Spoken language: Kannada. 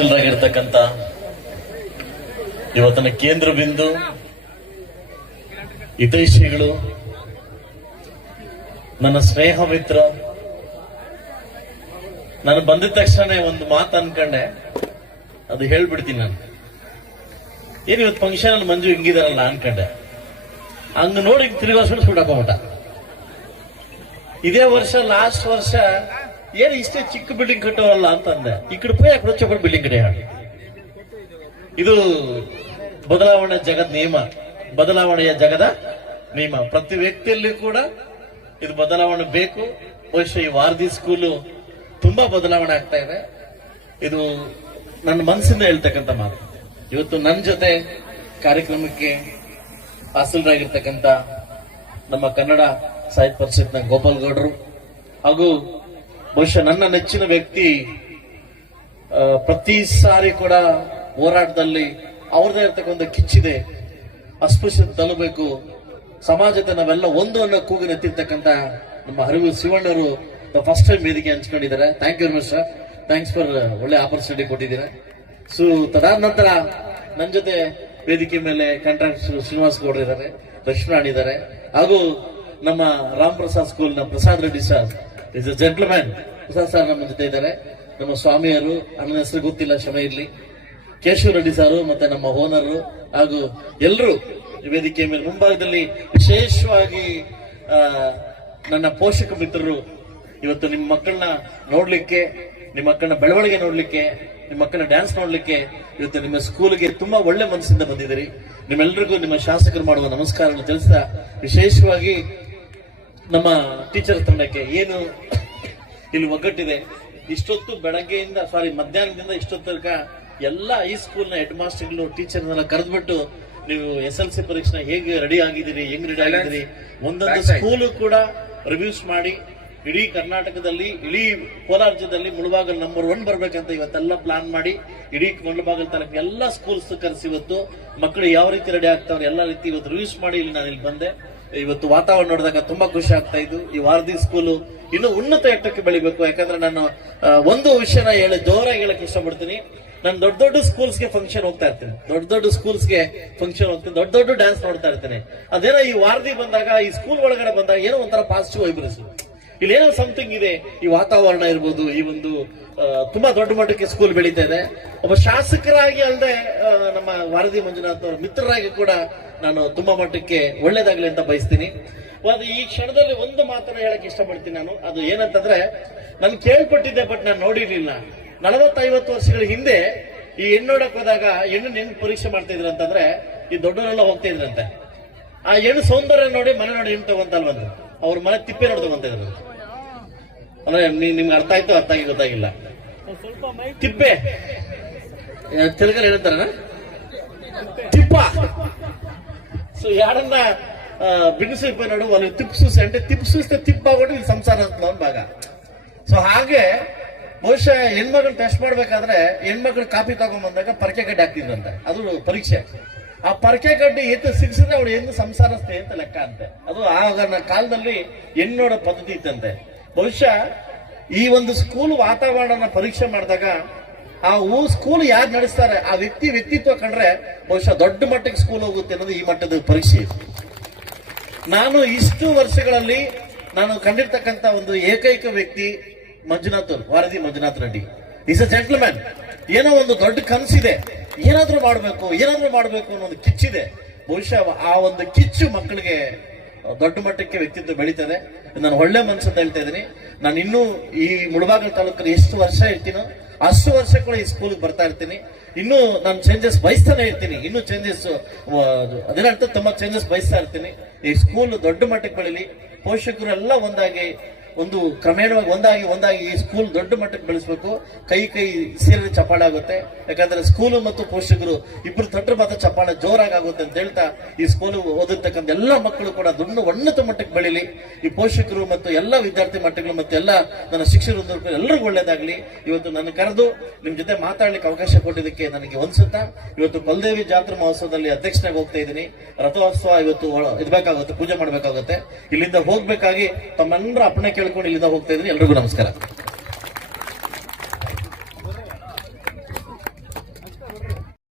ಆಗಿರ್ತಕ್ಕಂಥ ಇವತ್ತಿನ ಕೇಂದ್ರ ಬಿಂದು ಹಿತೈಷಿಗಳು, ನನ್ನ ಸ್ನೇಹ ಮಿತ್ರ. ನಾನು ಬಂದಿದ ತಕ್ಷಣ ಒಂದು ಮಾತು ಅನ್ಕೊಂಡೆ, ಅದು ಹೇಳ್ಬಿಡ್ತೀನಿ. ನಾನು ಏನು ಇವತ್ತು ಫಂಕ್ಷನ್ ಅಲ್ಲಿ ಮಂಜು ಹಿಂಗಿದಾರಲ್ಲ ಅನ್ಕೊಂಡೆ. ಹಂಗ ನೋಡಿ ತಿರುಗಿ ವರ್ಷ ಸುಡಾಕೊಂಬಿಟ್ಟ. ಇದೇ ವರ್ಷ ಲಾಸ್ಟ್ ವರ್ಷ ಏನು ಇಷ್ಟೇ ಚಿಕ್ಕ ಬಿಲ್ಡಿಂಗ್ ಕಟ್ಟೋರಲ್ಲ ಅಂತಂದೆ. ಈ ಕಡೆ ಪೋಯ್ ಯಾಕೆ ಬಿಲ್ಡಿಂಗ್ ಕಡೆ ಹಾಡು. ಇದು ಬದಲಾವಣೆ ಜಗದ್ ನಿಯಮ, ಬದಲಾವಣೆಯ ಜಗದ ನಿಯಮ. ಪ್ರತಿ ವ್ಯಕ್ತಿಯಲ್ಲಿ ಕೂಡ ಇದು ಬದಲಾವಣೆ ಬೇಕು. ಬಹುಶಃ ಈ ವಾರದಿ ಸ್ಕೂಲು ತುಂಬಾ ಬದಲಾವಣೆ ಆಗ್ತಾ ಇದೆ. ಇದು ನನ್ನ ಮನಸ್ಸಿಂದ ಹೇಳ್ತಕ್ಕಂಥ ಮಾತು. ಇವತ್ತು ನನ್ನ ಜೊತೆ ಕಾರ್ಯಕ್ರಮಕ್ಕೆ ಹಾಸನರಾಗಿರ್ತಕ್ಕಂಥ ನಮ್ಮ ಕನ್ನಡ ಸಾಹಿತ್ಯ ಪರಿಷತ್ನ ಗೋಪಾಲ್ ಗೌಡರು ಹಾಗೂ ಬಹುಶಃ ನನ್ನ ನೆಚ್ಚಿನ ವ್ಯಕ್ತಿ, ಪ್ರತಿ ಸಾರಿ ಕೂಡ ಹೋರಾಟದಲ್ಲಿ ಅವ್ರದೇ ಇರ್ತಕ್ಕಂಥ ಕಿಚ್ಚಿದೆ. ಅಸ್ಪೃಶ್ಯತೆ ತಲುಪಬೇಕು, ಸಮಾಜದ ನಾವೆಲ್ಲ ಒಂದು ಅನ್ನೋ ಕೂಗಿನ ಎತ್ತಿರ್ತಕ್ಕಂಥ ನಮ್ಮ ಅರಿವು ಶಿವಣ್ಣರು ಫಸ್ಟ್ ಟೈಮ್ ವೇದಿಕೆ ಹಂಚ್ಕೊಂಡಿದ್ದಾರೆ. Thank you very much sir, thanks for ಒಳ್ಳೆ ಆಪರ್ಚುನಿಟಿ ಕೊಟ್ಟಿದ್ದೀರಾ. ಸೊ ತದಾದ ನಂತರ ನನ್ನ ಜೊತೆ ವೇದಿಕೆ ಮೇಲೆ ಕಾಂಟ್ರಾಕ್ಟ್ ಶ್ರೀನಿವಾಸ್ ಗೌಡ ಇದ್ದಾರೆ, ಲಕ್ಷ್ಮಣ್ ಇದ್ದಾರೆ, ಹಾಗೂ ನಮ್ಮ ರಾಮ್ ಪ್ರಸಾದ್ ಸ್ಕೂಲ್ ನ Prasad Reddy sir is a gentleman. Prasad sir ನಮ್ಮ ಜೊತೆ ಇದ್ದಾರೆ. ನಮ್ಮ ಸ್ವಾಮಿಯರು, ನನ್ನ ಹೆಸರು ಗೊತ್ತಿಲ್ಲ, ಕ್ಷಮೆ ಇರ್ಲಿ. ಕೇಶವ್ ರೆಡ್ಡಿ ಸಾರು ಮತ್ತೆ ನಮ್ಮ ಓನರ್ ಹಾಗೂ ಎಲ್ಲರೂ ವೇದಿಕೆ ಮೇಲೆ ಮುಂಭಾಗದಲ್ಲಿ. ವಿಶೇಷವಾಗಿ ನನ್ನ ಪೋಷಕ ಮಿತ್ರರು ಇವತ್ತು ನಿಮ್ಮ ಮಕ್ಕಳನ್ನ ನೋಡ್ಲಿಕ್ಕೆ, ನಿಮ್ಮ ಮಕ್ಕಳನ್ನ ಬೆಳವಣಿಗೆ ನೋಡ್ಲಿಕ್ಕೆ, ನಿಮ್ಮ ಮಕ್ಕಳನ್ನ ಡ್ಯಾನ್ಸ್ ನೋಡ್ಲಿಕ್ಕೆ ಇವತ್ತು ನಿಮ್ಮ ಸ್ಕೂಲ್ಗೆ ತುಂಬಾ ಒಳ್ಳೆ ಮನಸ್ಸಿಂದ ಬಂದಿದ್ದೀರಿ. ನಿಮ್ಮೆಲ್ಲರಿಗೂ ನಿಮ್ಮ ಶಾಸಕರು ಮಾಡುವ ನಮಸ್ಕಾರವನ್ನು ತಿಳಿಸ್ತಾ, ವಿಶೇಷವಾಗಿ ನಮ್ಮ ಟೀಚರ್ ತಂಡಕ್ಕೆ ಏನು ಇಲ್ಲಿ ಒಗ್ಗಟ್ಟಿದೆ. ಇಷ್ಟೊತ್ತು ಬೆಳಗ್ಗೆಯಿಂದ ಮಧ್ಯಾಹ್ನದಿಂದ ಇಷ್ಟೊತ್ತು ತನಕ ಎಲ್ಲ ಈ ಸ್ಕೂಲ್ನ ಹೆಡ್ ಮಾಸ್ಟರ್ಗಳು ಟೀಚರ್ನೆಲ್ಲ ಕರೆದ್ಬಿಟ್ಟು ನೀವು SLC ಪರೀಕ್ಷೆ ಹೇಗೆ ರೆಡಿ ಆಗಿದ್ದೀರಿ, ಹೆಂಗ್ ರೆಡಿ ಆಗಿದ್ದೀರಿ, ಒಂದೊಂದು ಸ್ಕೂಲು ಕೂಡ ರಿವ್ಯೂಸ್ ಮಾಡಿ ಇಡೀ ಕರ್ನಾಟಕದಲ್ಲಿ, ಇಡೀ ಕೋಲಾರ ಜಿಲ್ಲೆಯಲ್ಲಿ ಮುಳಬಾಗಲ್ ನಂಬರ್ 1 ಬರ್ಬೇಕಂತ ಇವತ್ತೆಲ್ಲ ಪ್ಲಾನ್ ಮಾಡಿ ಇಡೀ ಮುಳಬಾಗಲ್ ತಾಲೂಕು ಎಲ್ಲ ಸ್ಕೂಲ್ಸ್ ಕರೆಸಿ ಇವತ್ತು ಮಕ್ಕಳು ಯಾವ ರೀತಿ ರೆಡಿ ಆಗ್ತಾವ್ರೆ ಎಲ್ಲ ರೀತಿ ಇವತ್ತು ರಿವ್ಯೂಸ್ ಮಾಡಿ ನಾನು ಇಲ್ಲಿ ಬಂದೆ. ಇವತ್ತು ವಾತಾವರಣ ನೋಡಿದಾಗ ತುಂಬಾ ಖುಷಿ ಆಗ್ತಾ ಇದ್ದು. ಈ ವಾರದಿ ಸ್ಕೂಲು ಇನ್ನು ಉನ್ನತ ಎಟ್ಟಕ್ಕೆ ಬೆಳಿಬೇಕು. ಯಾಕಂದ್ರೆ ನಾನು ಒಂದು ವಿಷಯನ ಜೋರಾಗಿ ಹೇಳಕ್ ಇಷ್ಟಪಡ್ತೀನಿ. ನಾನು ದೊಡ್ಡ ದೊಡ್ಡ ಸ್ಕೂಲ್ಸ್ಗೆ ಫಂಕ್ಷನ್ ಹೋಗ್ತಾ ಇರ್ತೀನಿ, ದೊಡ್ಡ ಸ್ಕೂಲ್ಸ್ಗೆ ಫಂಕ್ಷನ್ ಹೋಗ್ತೀನಿ, ದೊಡ್ಡ ಡ್ಯಾನ್ಸ್ ನೋಡ್ತಾ ಇರ್ತೀನಿ. ಅದೇನೋ ಈ ವಾರದಿ ಬಂದಾಗ, ಈ ಸ್ಕೂಲ್ ಒಳಗಡೆ ಬಂದಾಗ ಏನೋ ಒಂಥರ ಪಾಸಿಟಿವ್ ವೈಬ್ರೇಷನ್, ಇಲ್ಲೇನೋ ಸಮಥಿಂಗ್ ಇದೆ. ಈ ವಾತಾವರಣ ಇರ್ಬೋದು, ಈ ಒಂದು ತುಂಬಾ ದೊಡ್ಡ ಮಟ್ಟಕ್ಕೆ ಸ್ಕೂಲ್ ಬೆಳೀತಾ ಇದೆ. ಒಬ್ಬ ಶಾಸಕರಾಗಿ ಅಲ್ಲದೆ ನಮ್ಮ ವಾರದಿ ಮಂಜುನಾಥ್ ಅವರ ಮಿತ್ರರಾಗಿ ಕೂಡ ನಾನು ತುಂಬಾ ಮಟ್ಟಕ್ಕೆ ಒಳ್ಳೇದಾಗ್ಲಿ ಅಂತ ಬಯಸ್ತೀನಿ. ಈ ಕ್ಷಣದಲ್ಲಿ ಒಂದು ಮಾತನ್ನ ಹೇಳಕ್ ಇಷ್ಟಪಡ್ತೀನಿ ನಾನು. ಅದು ಏನಂತಂದ್ರೆ, ನಾನು ಕೇಳ್ಪಟ್ಟಿದ್ದೆ, ಬಟ್ ನಾನು ನೋಡಿರ್ಲಿಲ್ಲ. 40-50 ವರ್ಷಗಳ ಹಿಂದೆ ಈ ಹೆಣ್ಣು ನೋಡಕ್ ಹೋದಾಗ ಹೆಣ್ಣು ಪರೀಕ್ಷೆ ಮಾಡ್ತಾ ಇದ್ರು ಅಂತಂದ್ರೆ ಈ ದೊಡ್ಡವರೆಲ್ಲ ಹೋಗ್ತಾ ಇದ್ರಂತೆ. ಆ ಹೆಣ್ಣು ಸೌಂದರ್ಯ ನೋಡಿ ಮನೆ ನೋಡಿ ಹೆಣ್ಣು ತಗೊಂತಲ್ವಂತ, ಅವ್ರ ಮನೆ ತಿಪ್ಪೆ ನೋಡಿ ತಗೊಂತ ಇದ್ರು. ಅಂದ್ರೆ ನಿಮ್ಗೆ ಅರ್ಥ ಆಯ್ತು, ಅರ್ಥ ಆಗಿ ಗೊತ್ತಾಗಿಲ್ಲ. ತಿಪ್ಪೆ ತೆಲುಗಲ್ಲಿ ಹೇಳ್ತಾರ ತಿಪ್ಪ. ಸೊ ಯಾರನ್ನ ಬಿಡಿಸಿ ನೋಡು, ಅಲ್ಲಿ ತಿಪ್ಸೂಸ್ అంటే ತಿಪ್ಸೂస్తే ತಿಪ್ಪಾಗೋದು ಇಲ್ಲಿ ಸಂಸಾರ ಅಂತ ಒಂದು ಭಾಗ. ಸೊ ಹಾಗೆ ಬಹುಶಃ ಹೆಣ್ಮಕ್ಳು ಟೆಸ್ಟ್ ಮಾಡ್ಬೇಕಾದ್ರೆ ಹೆಣ್ಮಕ್ಳು ಕಾಪಿ ತಗೊಂಡ್ಬಂದಾಗ ಪರಕೆ ಗಡ್ಡೆ ಹಾಕ್ತಿದ್ರಂತೆ, ಅದು ಪರೀಕ್ಷೆ. ಆ ಪರಕೆ ಗಡ್ಡೆ ಎತ್ತು ಸಿಗಿಸಿದ್ರೆ ಅವಳು ಹೆಣ್ಣು ಸಂಸಾರಸ್ಥೆ ಅಂತ ಲೆಕ್ಕ ಅಂತೆ. ಅದು ಆಗ ಕಾಲದಲ್ಲಿ ಹೆಣ್ಣೋಡ ಪದ್ಧತಿ ಇತ್ತಂತೆ. ಬಹುಶಃ ಈ ಒಂದು ಸ್ಕೂಲ್ ವಾತಾವರಣ ಪರೀಕ್ಷೆ ಮಾಡಿದಾಗ ಆ ಸ್ಕೂಲ್ ಯಾರು ನಡೆಸ್ತಾರೆ ಆ ವ್ಯಕ್ತಿತ್ವ ಕಂಡ್ರೆ ಬಹುಶಃ ದೊಡ್ಡ ಮಟ್ಟಕ್ಕೆ ಸ್ಕೂಲ್ ಹೋಗುತ್ತೆ ಅನ್ನೋದು ಈ ಮಟ್ಟದ ಪರೀಕ್ಷೆ. ನಾನು ಇಷ್ಟು ವರ್ಷಗಳಲ್ಲಿ ನಾನು ಕಂಡಿರ್ತಕ್ಕಂಥ ಒಂದು ಏಕೈಕ ವ್ಯಕ್ತಿ ಮಂಜುನಾಥ್, ವಾರದಿ Manjunath Reddy. Is a gentleman. ಏನೋ ಒಂದು ದೊಡ್ಡ ಕನಸಿದೆ, ಏನಾದ್ರೂ ಮಾಡಬೇಕು ಅನ್ನೋ ಒಂದು ಕಿಚ್ಚಿದೆ. ಬಹುಶಃ ಆ ಒಂದು ಕಿಚ್ಚು ಮಕ್ಕಳಿಗೆ ದೊಡ್ಡ ಮಟ್ಟಕ್ಕೆ ವ್ಯಕ್ತಿತ್ವ ಬೆಳೀತದೆ. ನಾನು ಒಳ್ಳೆ ಮನಸ್ಸಂತ ಹೇಳ್ತಾ ಇದ್ದೀನಿ. ನಾನು ಇನ್ನೂ ಈ ಮುಳಬಾಗಲ್ ತಾಲೂಕಲ್ಲಿ ಎಷ್ಟು ವರ್ಷ ಇರ್ತೀನೋ ಅಷ್ಟು ವರ್ಷ ಕೂಡ ಈ ಸ್ಕೂಲ್ಗೆ ಬರ್ತಾ ಇರ್ತೀನಿ. ಇನ್ನೂ ನಾನು ಚೇಂಜಸ್ ಬಯಸ್ತಾನೆ ಇರ್ತೀನಿ. ಇನ್ನೂ ಚೇಂಜಸ್ ಅದೇನಂತ ತುಂಬಾ ಚೇಂಜಸ್ ಬಯಸ್ತಾ ಇರ್ತೀನಿ. ಈ ಸ್ಕೂಲ್ ದೊಡ್ಡ ಮಟ್ಟಕ್ಕೆ ಬೆಳೀಲಿ, ಪೋಷಕರು ಎಲ್ಲ ಒಂದಾಗಿ ಒಂದು ಕ್ರಮೇಣವಾಗಿ ಒಂದಾಗಿ ಈ ಸ್ಕೂಲ್ ದೊಡ್ಡ ಮಟ್ಟಕ್ಕೆ ಬೆಳೆಸಬೇಕು. ಕೈ ಸೇರಿದ ಚಪ್ಪಾಳೆ ಆಗುತ್ತೆ. ಯಾಕಂದ್ರೆ ಸ್ಕೂಲು ಮತ್ತು ಪೋಷಕರು ಇಬ್ಬರು ತೊಟ್ಟರೆ ಮಾತ್ರ ಚಪ್ಪಾಳೆ ಜೋರಾಗುತ್ತೆ ಅಂತ ಹೇಳ್ತಾ, ಈ ಸ್ಕೂಲ್ ಓದಿರ್ತಕ್ಕಂಥ ಎಲ್ಲ ಮಕ್ಕಳು ಕೂಡ ದೊಡ್ಡ ಉನ್ನತ ಮಟ್ಟಕ್ಕೆ ಬೆಳೀಲಿ. ಈ ಪೋಷಕರು ಮತ್ತು ಎಲ್ಲ ವಿದ್ಯಾರ್ಥಿ ಮಟ್ಟಗಳು ಮತ್ತು ಎಲ್ಲ ನನ್ನ ಶಿಕ್ಷಕರು ಎಲ್ಲರಿಗೂ ಒಳ್ಳೇದಾಗ್ಲಿ. ಇವತ್ತು ನನ್ನ ಕರೆದು ನಿಮ್ ಜೊತೆ ಮಾತಾಡ್ಲಿಕ್ಕೆ ಅವಕಾಶ ಕೊಟ್ಟಿದ್ದಕ್ಕೆ ನನಗೆ ಅನ್ಸುತ್ತಾ. ಇವತ್ತು ಬಲದೇವಿ ಜಾತ್ರಾ ಮಹೋತ್ಸವದಲ್ಲಿ ಅಧ್ಯಕ್ಷನಾಗಿ ಹೋಗ್ತಾ ಇದ್ದೀನಿ. ರಥೋತ್ಸವ ಇವತ್ತು ಇರ್ಬೇಕಾಗುತ್ತೆ, ಪೂಜೆ ಮಾಡ್ಬೇಕಾಗುತ್ತೆ. ಇಲ್ಲಿಂದ ಹೋಗ್ಬೇಕಾಗಿ ತಮ್ಮೆಲ್ಲರ ಅಪ್ಪಣೆ ಕೇಳ್ಕೊಂಡು ಇಲ್ಲಿಂದ ಹೋಗ್ತಾ ಇದ್ದೀನಿ. ಎಲ್ರಿಗೂ ನಮಸ್ಕಾರ.